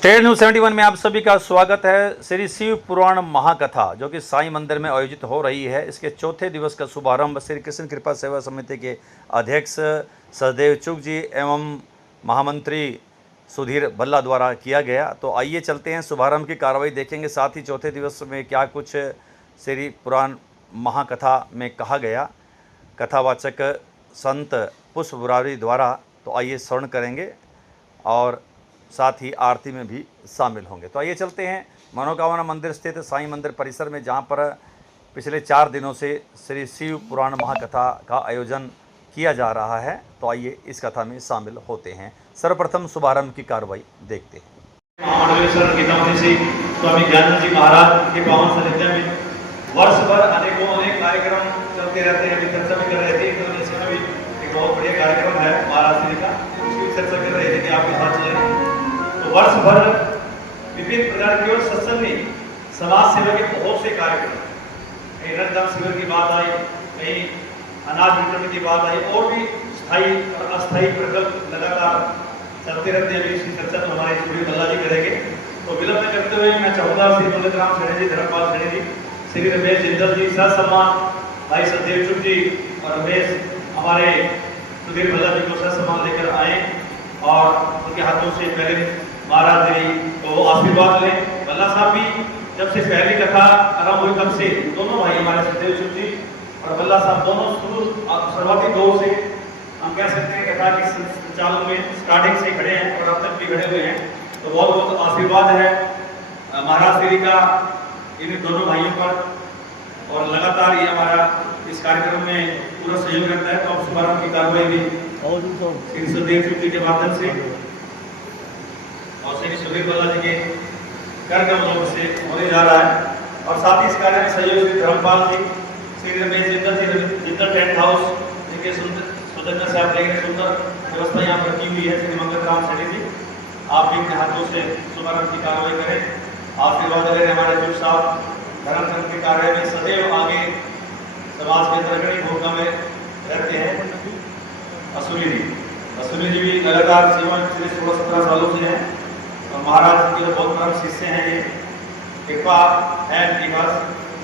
State news 71 में आप सभी का स्वागत है। श्री शिव पुराण महाकथा जो कि साईं मंदिर में आयोजित हो रही है, इसके चौथे दिवस का शुभारंभ श्री कृष्ण कृपा सेवा समिति के अध्यक्ष सचदेव चुग जी एवं महामंत्री सुधीर भल्ला द्वारा किया गया। तो आइए चलते हैं, शुभारंभ की कार्रवाई देखेंगे, साथ ही चौथे दिवस में क्या कुछ श्री पुराण महाकथा में कहा गया कथावाचक संत पुष्प बुरारी द्वारा। तो आइए श्रवण करेंगे और साथ ही आरती में भी शामिल होंगे। तो आइए चलते हैं मनोकामना मंदिर स्थित साईं मंदिर परिसर में, जहां पर पिछले 4 दिनों से श्री शिव पुराण महाकथा का आयोजन किया जा रहा है। तो आइए इस कथा में शामिल होते हैं। सर्वप्रथम शुभारंभ की कार्रवाई देखते हैं। स्वामी ज्ञानानंद जी महाराज के पावन सानिध्य में वर्ष भर अनेक कार्यक्रम चलते रहते हैं। अभी चर्चा भी कर रहे थे, इंडोनेशिया में भी एक बहुत बढ़िया कार्यक्रम है महाराष्ट्र का, उसकी चर्चा कर रहे थे कि आपके साथ चलें। तो वर्ष भर विभिन्न प्रकार के और सत्संग में समाज सेवा के बहुत से कार्यक्रम, कहीं रक्तदान शिविर की बात आई, कहीं अनाज वितरण की बात आई, और भी स्थायी और अस्थायी प्रकल्प लगातार चलते रहते हैं। अभी इसकी चर्चा तो हमारे सुधीर भल्ला जी करेंगे। तो विलंब न करते हुए मैं चाहूँगा श्री तुलसीराम सेने जी, धर्मपाल सेने जी, श्री रमेश जिंदल जी, सह सम्मान भाई सचदेव चुग जी और रमेश हमारे सुधीर भल्ला जी को सह सम्मान लेकर आए और उनके हाथों से पहले महाराज जी को आशीर्वाद लें। भल्ला साहब भी जब से पहली कथा आरंभ हुई तब से दोनों भाई हमारे सचदेव चुग जी और भल्ला साहब दोनों सर्वाधिक दौर से हम कह सकते हैं कथा के संचालन में स्टार्टिंग से खड़े हैं और अब तक भी खड़े हुए हैं। तो बहुत बहुत आशीर्वाद है महाराज श्री का इन दोनों भाइयों पर, और लगातार ये हमारा इस कार्यक्रम में पूरा सहयोग रहता है। तो अब शुभारंभ की कार्रवाई भी श्री सचदेव चुग जी के माध्यम से और श्री सुधीर भल्ला जी के कर कमलों से होने जा रहा है। और साथ ही इस कार्य में सहयोग श्री धर्मपाल जी, श्री रमेश जिंदल जी, जिंदल टेंट हाउस जिनके सुंदर से आप देख रहे, सुंदर व्यवस्था यहाँ पर की हुई है। श्री मंगल राम सेठी जी, आप भी अपने हाथों से शुभारंभ की कार्रवाई करें, आशीर्वाद करें। हमारे चुग साहब धर्म के कार्य में सदैव आगे समाज के अंदर अग्रणी भूमिका में रहते हैं। असुली जी भी लगातार सेवा पिछले 16-17 सालों से हैं और महाराज के बहुत परम शिष्य हैं। ये कृपा है इनके पास।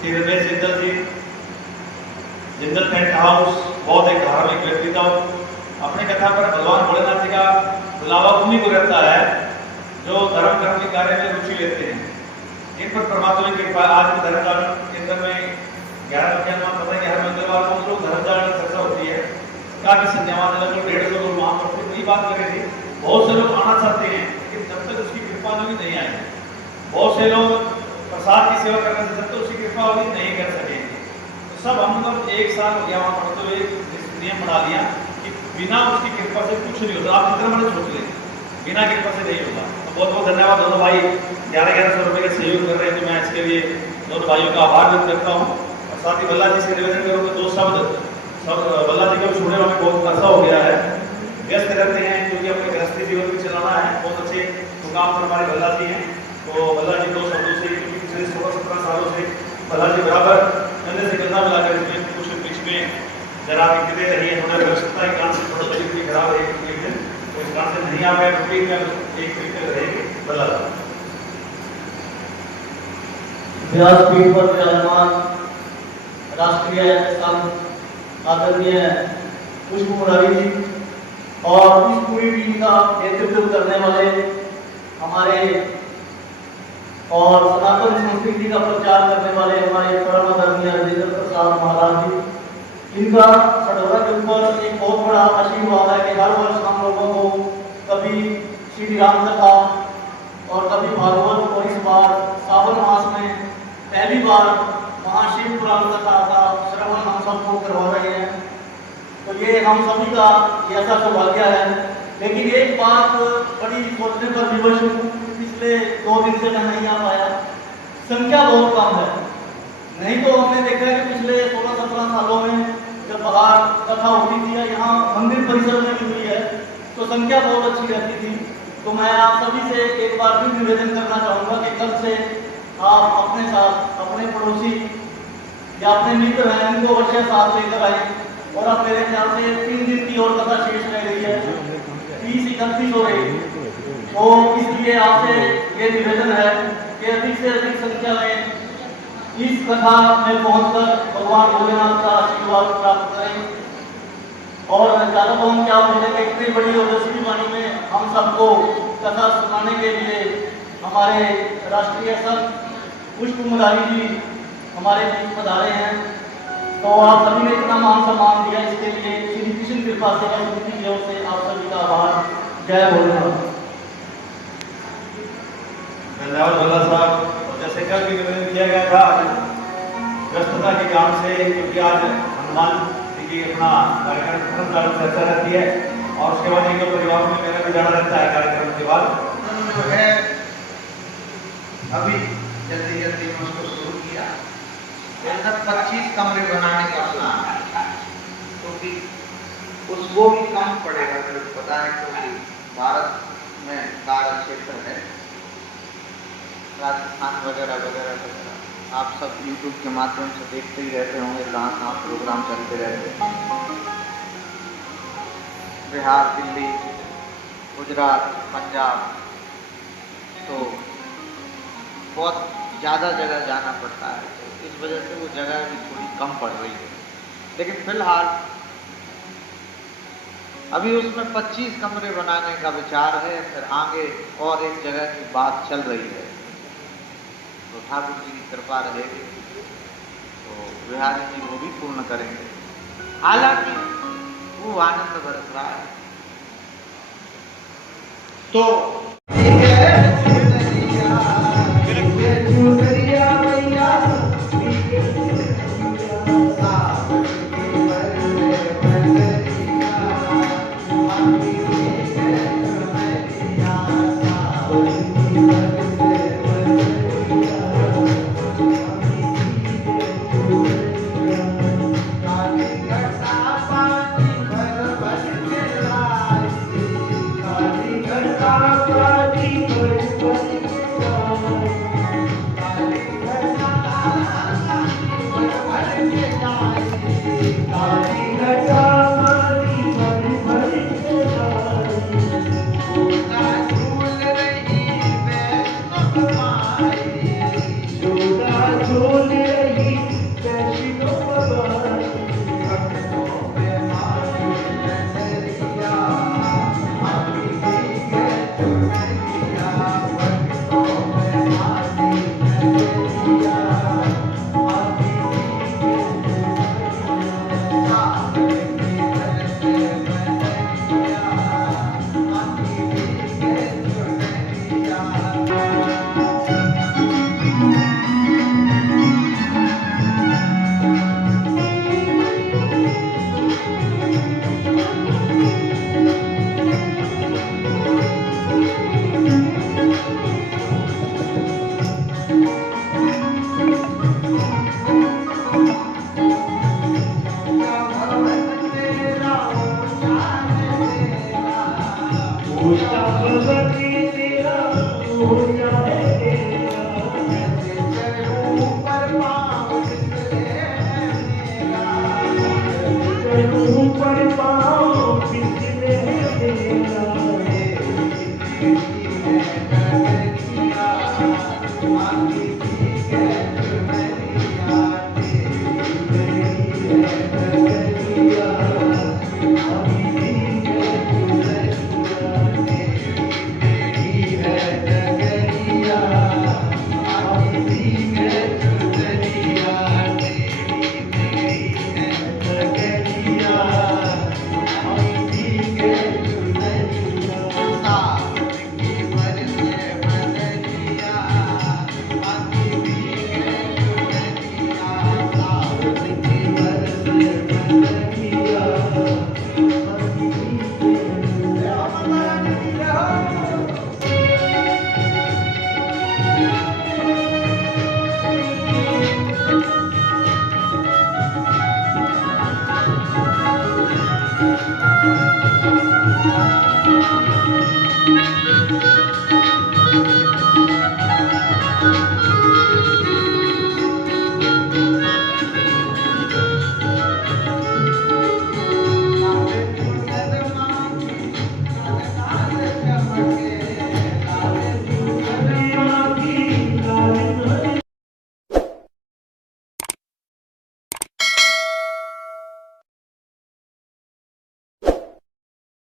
श्री रमेश जिंदल जी, जिंदल टेंट हाउस, बहुत एक धार्मिक व्यक्तित्व। अपने कथा पर भगवान भोलेनाथ जी का बुलावा उन्हीं को रहता है जो धर्म कर्म के कार्य में रुचि लेते हैं। इन पर परमात्मा की कृपा। आज के धर्म जागरण केंद्र में 11 पता है कि हर मंगलवार को हम लोग धर्म जागरण चर्चा होती है। काफी संख्या में लगभग 150 लोग वहां पर वही बात कर रहे थे। बहुत से लोग आना चाहते हैं लेकिन जब तक उसकी कृपा नहीं आएगी, बहुत से लोग प्रसाद की सेवा करने से जब तक उसकी कृपा होगी नहीं कर सकेंगे। तो सब हम लोग एक साल हो गया वहां पढ़ते हुए नियम बना लिया कि बिना उसकी कृपा से कुछ नहीं होता। आप जितना मैंने सोच लें, बिना कृपा से नहीं होगा। तो बहुत बहुत धन्यवाद। दोनों भाई 1100 रुपये का सहयोग कर रहे हैं, तो मैं इसके लिए दोनों भाइयों का आभार व्यक्त करता हूँ। और साथ ही भल्ला जी से निवेदन करूँ तो 2 शब्द भल्ला जी को छोड़ने में बहुत अर्सा हो गया है, व्यस्त रहते हैं क्योंकि अपने गृहस्थी जीवन भी चलाना है। बहुत अच्छे मुकाम पर हमारे भल्ला जी हैं। तो भल्ला जी 2 शब्दों से, क्योंकि पिछले 16-17 सालों से भल्ला जी बराबर कंधे से कंधा मिलाकर इसमें कुछ बीच में जरा दिक्कतें रही है, थोड़ा व्यवस्था के कारण से थोड़ा तबीयत खराब है एक दिन, तो इस कारण से नहीं आ पाए। रूटीन में एक तरीके रहेंगे भल्ला व्यासपीठ पर विराजमान राष्ट्रीय संत आदरणीय पुष्प बुरारी जी और इस पूरी टीम का नेतृत्व करने वाले हमारे और सनातन संस्कृति का प्रचार करने वाले हमारे परम आदरणीय राजेंद्र प्रसाद महाराज जी, इनका सडोरा के ऊपर एक बहुत बड़ा आशीर्वाद है कि हर वर्ष हम लोगों को कभी श्री राम कथा और कभी भागवत, और इस बार सावन मास में पहली बार महाशिव पुराण कथा का श्रवण हम सबको करवा रहे हैं। तो ये हम सभी का ऐसा सौभाग्य है। लेकिन एक बात बड़ी सोचने पर विवश हूँ, पिछले 2 दिन से मैं नहीं आ पाया, संख्या बहुत कम है। नहीं तो हमने देखा है कि पिछले 16-17 सालों में जब बाहर कथा होती थी या यहाँ मंदिर परिसर में भी हुई है तो संख्या बहुत अच्छी रहती थी। तो मैं आप सभी से एक बार फिर निवेदन करना चाहूँगा कि कल से आप अपने साथ अपने पड़ोसी या अपने मित्र हैं इनको अवश्य साथ लेकर आए। और अब मेरे ख्याल से 3 दिन की और कथा शेष रह गई है, 30-31 हो रही है। तो इसलिए आपसे ये निवेदन है कि अधिक से अधिक संख्या में इस कथा में पहुंचकर भगवान भोलेनाथ का आशीर्वाद प्राप्त करें। और ज़्यादा तो हम क्या बोलेंगे, इतनी बड़ी ओजस्वी वाणी में हम सबको कथा सुनाने के लिए हमारे राष्ट्रीय संत पुष्प मुरारी जी हमारे बीच पधारे हैं। तो आप सभी ने इतना मान सम्मान दिया, इसके लिए श्री कृष्ण कृपा सेवा समिति की ओर से आप सभी का आभार। जय भोलेनाथ। धन्यवाद भोला साहब। और जैसे कल भी निवेदन किया गया था, व्यस्तता के कारण से, क्योंकि आज हनुमान जी की अपना कार्यक्रम चर्चा रहती है और उसके बाद एक परिवार में मेरा भी जाना रहता है कार्यक्रम के बाद जो है अभी जल्दी जल्दी में उसको शुरू किया। इधर 25 कमरे बनाने का प्लान है, क्योंकि उसको भी कम पड़ेगा, मेरे को पता है, क्योंकि भारत में सारा क्षेत्र है, राजस्थान वगैरह वगैरह वगैरह। आप सब YouTube के माध्यम से देखते ही रहते होंगे कहाँ कहाँ प्रोग्राम चलते रहते हैं। बिहार, दिल्ली, गुजरात, पंजाब, तो बहुत ज़्यादा जगह जाना पड़ता है, तो इस वजह से वो जगह भी थोड़ी कम पड़ रही है। लेकिन फिलहाल अभी उसमें 25 कमरे बनाने का विचार है, फिर आगे और एक जगह की बात चल रही है। तो ठाकुर जी की कृपा रहेगी तो बिहारी जी वो भी पूर्ण करेंगे। हालांकि वो आनंद बरस रहा है। तो Thank you.